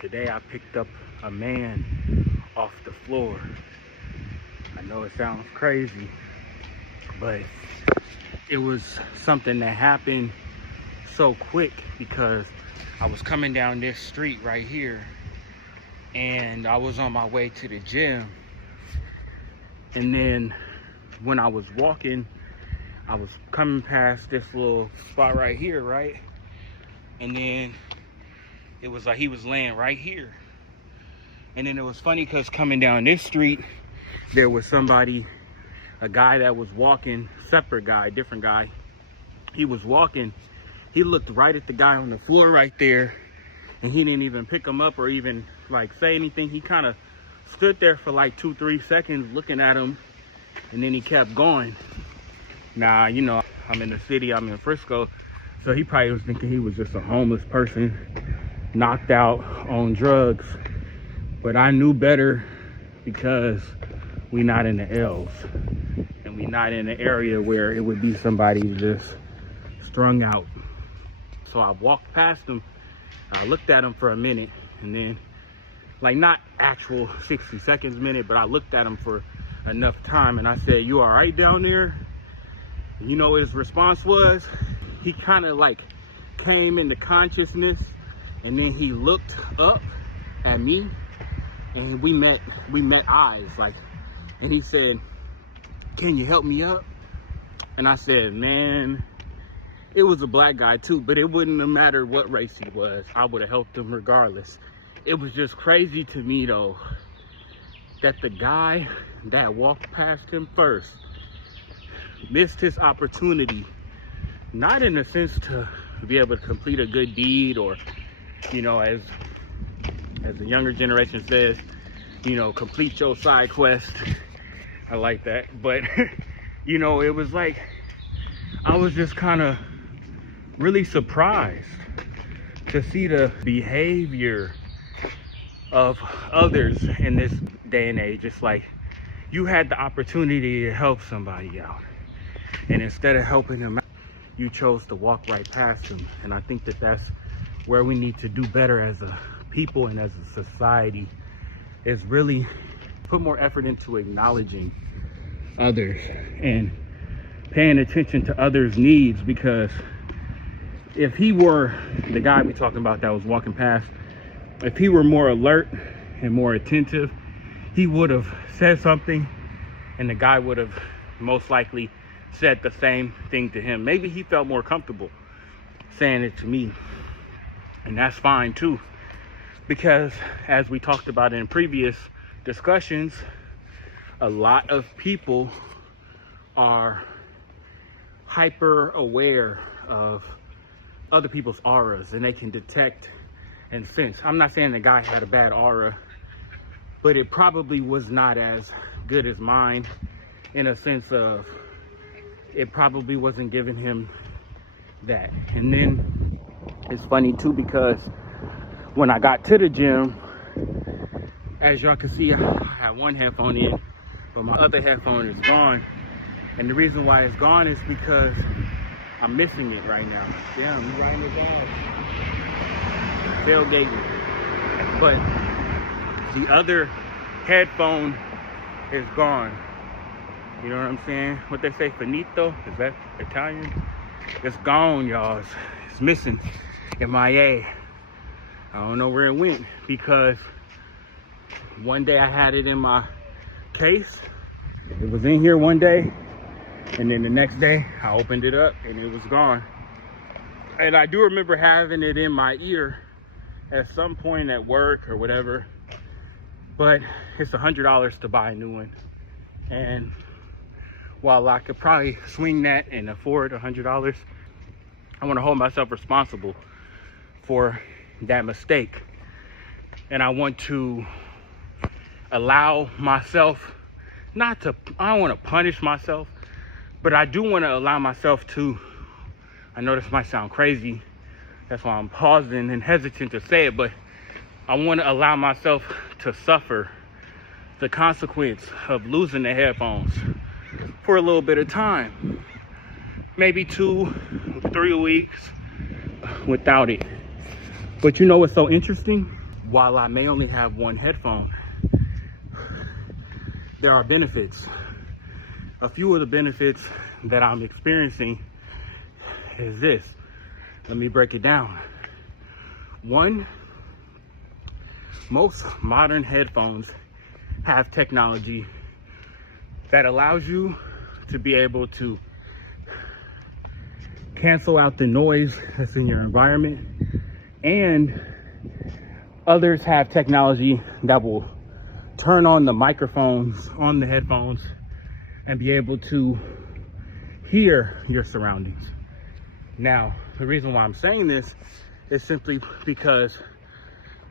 Today I picked up a man off the floor. I know it sounds crazy, but it was something that happened so quick because I was coming down this street right here and I was on my way to the gym. And then when I was walking, I was coming past this little spot right here, right? And then it was like he was laying right here. And then it was funny because coming down this street, there was somebody, a guy that was walking, separate guy, different guy. He was walking, he looked right at the guy on the floor right there, and he didn't even pick him up or even like say anything. He kind of stood there for like 2-3 seconds looking at him, and then he kept going. Now, you know, I'm in the city, I'm in Frisco, so he probably was thinking he was just a homeless person, knocked out on drugs. But I knew better because we not in the L's, and we not in the area where it would be somebody just strung out. So I walked past him, I looked at him for a minute, and then, like, not actual 60 seconds minute, but I looked at him for enough time, and I said, "You all right down there?" And you know what his response was? He kind of like came into consciousness, and then he looked up at me, and we met eyes, like, and he said, "Can you help me up?" And I said, man, it was a black guy too, but it wouldn't have mattered what race he was. I would have helped him regardless. It was just crazy to me though, that the guy that walked past him first missed his opportunity, not in the sense to be able to complete a good deed, or, you know, as the younger generation says, you know, complete your side quest. I like that. But you know, it was like I was just kind of really surprised to see the behavior of others in this day and age. It's like you had the opportunity to help somebody out, and instead of helping them out, you chose to walk right past them. And I think that that's where we need to do better as a people and as a society, is really put more effort into acknowledging others and paying attention to others' needs. Because if he were the guy we talking about that was walking past, if he were more alert and more attentive, he would have said something, and the guy would have most likely said the same thing to him. Maybe he felt more comfortable saying it to me, and that's fine too, because as we talked about in previous discussions, a lot of people are hyper aware of other people's auras, and they can detect and sense. I'm not saying the guy had a bad aura, but it probably was not as good as mine, in a sense of it probably wasn't giving him that. And then it's funny too, because when I got to the gym, as y'all can see, I had one headphone in, but my other headphone is gone. And the reason why it's gone is because I'm missing it right now. Yeah, I'm riding the dog, tailgating. But the other headphone is gone. You know what I'm saying? What they say, finito? Is that Italian? It's gone, y'all. It's missing. MIA. I don't know where it went, because one day I had it in my case. It was in here one day, and then the next day I opened it up and it was gone. And I do remember having it in my ear at some point at work or whatever, but it's $100 to buy a new one. And while I could probably swing that and afford $100, I want to hold myself responsible for that mistake. And I want to allow myself I don't want to punish myself, but I do want to allow myself to, I know this might sound crazy, that's why I'm pausing and hesitant to say it, but I want to allow myself to suffer the consequence of losing the headphones for a little bit of time, maybe 2-3 weeks without it. But you know what's so interesting? while I may only have one headphone, there are benefits. A few of the benefits that I'm experiencing is this. Let me break it down. One, most modern headphones have technology that allows you to be able to cancel out the noise that's in your environment, and others have technology that will turn on the microphones on the headphones and be able to hear your surroundings. Now, the reason why I'm saying this is simply because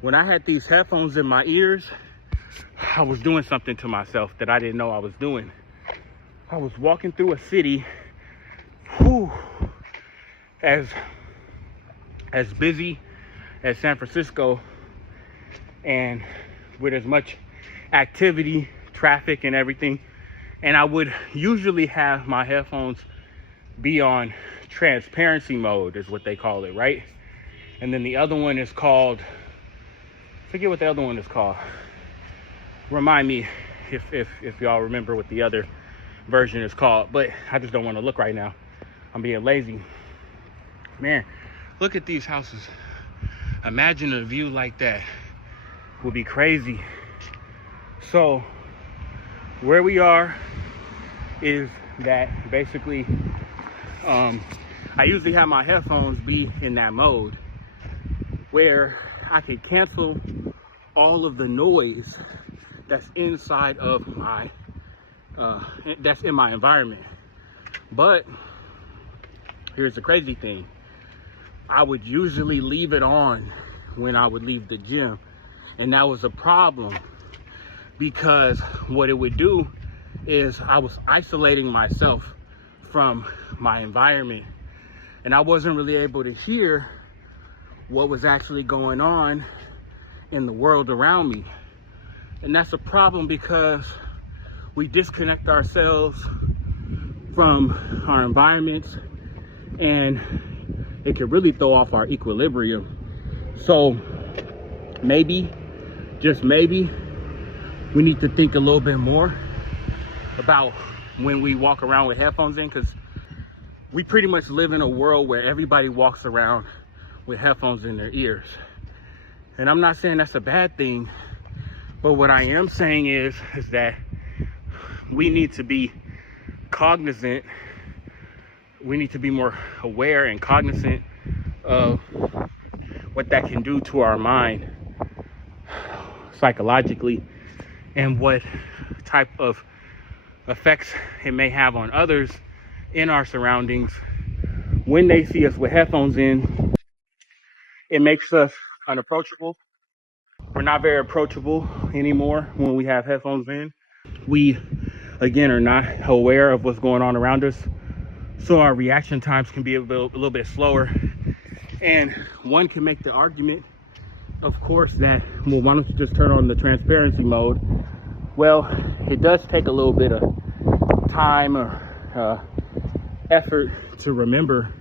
when I had these headphones in my ears, I was doing something to myself that I didn't know I was doing. I was walking through a city, as busy as San Francisco, and with as much activity, traffic, and everything. And I would usually have my headphones be on transparency mode, is what they call it, right? And then the other one is called, forget what the other one is called. Remind me if y'all remember what the other version is called, but I just don't want to look right now. I'm being lazy. Man, look at these houses. Imagine a view like that would be crazy. So where we are is that basically I usually have my headphones be in that mode where I can cancel all of the noise that's inside of my that's in my environment. But here's the crazy thing. I would usually leave it on when I would leave the gym, and that was a problem because what it would do is I was isolating myself from my environment, and I wasn't really able to hear what was actually going on in the world around me. And that's a problem because we disconnect ourselves from our environments, and it can really throw off our equilibrium. So maybe, just maybe, we need to think a little bit more about when we walk around with headphones in, because we pretty much live in a world where everybody walks around with headphones in their ears. And I'm not saying that's a bad thing, but what I am saying is that we need to be cognizant, we need to be more aware and cognizant of what that can do to our mind psychologically, and what type of effects it may have on others in our surroundings. When they see us with headphones in, it makes us unapproachable. We're not very approachable anymore when we have headphones in. We, again, are not aware of what's going on around us, so our reaction times can be a little bit slower. And one can make the argument, of course, that, well, why don't you just turn on the transparency mode? Well, it does take a little bit of time or effort to remember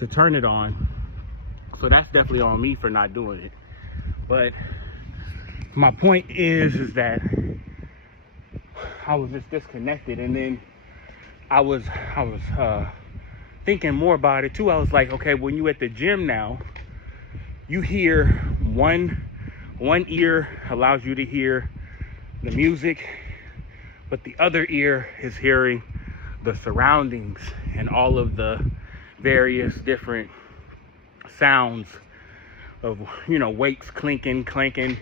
to turn it on, so that's definitely on me for not doing it. But my point is that I was just disconnected, and then I was thinking more about it too. I was like, okay, when you at the gym now, you hear one ear allows you to hear the music, but the other ear is hearing the surroundings and all of the various different sounds of, weights clinking, clanking,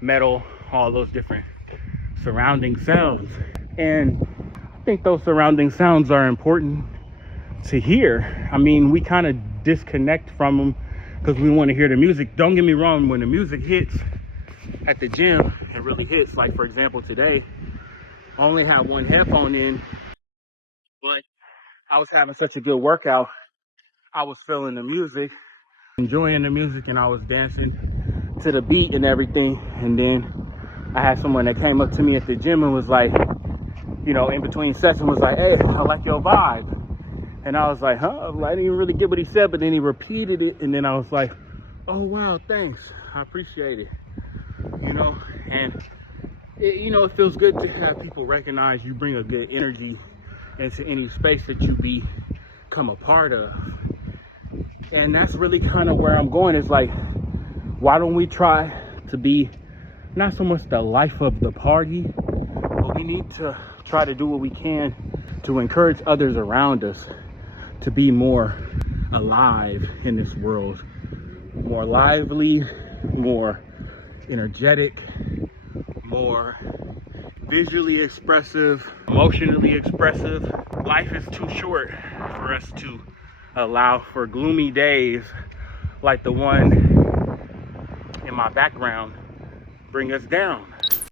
metal, all those different surrounding sounds. And I think those surrounding sounds are important to hear. I mean, we kind of disconnect from them because we want to hear the music. Don't get me wrong, when the music hits at the gym, it really hits. Like, for example, today I only have one headphone in, but I was having such a good workout. I was feeling the music, enjoying the music, and I was dancing to the beat and everything. And then I had someone that came up to me at the gym and was like, in between sessions, was like, hey, I like your vibe. And I was like, huh? I didn't even really get what he said, but then he repeated it, and then I was like, oh wow, thanks, I appreciate it. you know, and it feels good to have people recognize you bring a good energy into any space that you become a part of. And that's really kind of where I'm going. Is like, why don't we try to be not so much the life of the party, but we need to try to do what we can to encourage others around us to be more alive in this world, more lively, more energetic, more visually expressive, emotionally expressive. Life is too short for us to allow for gloomy days like the one in my background bring us down.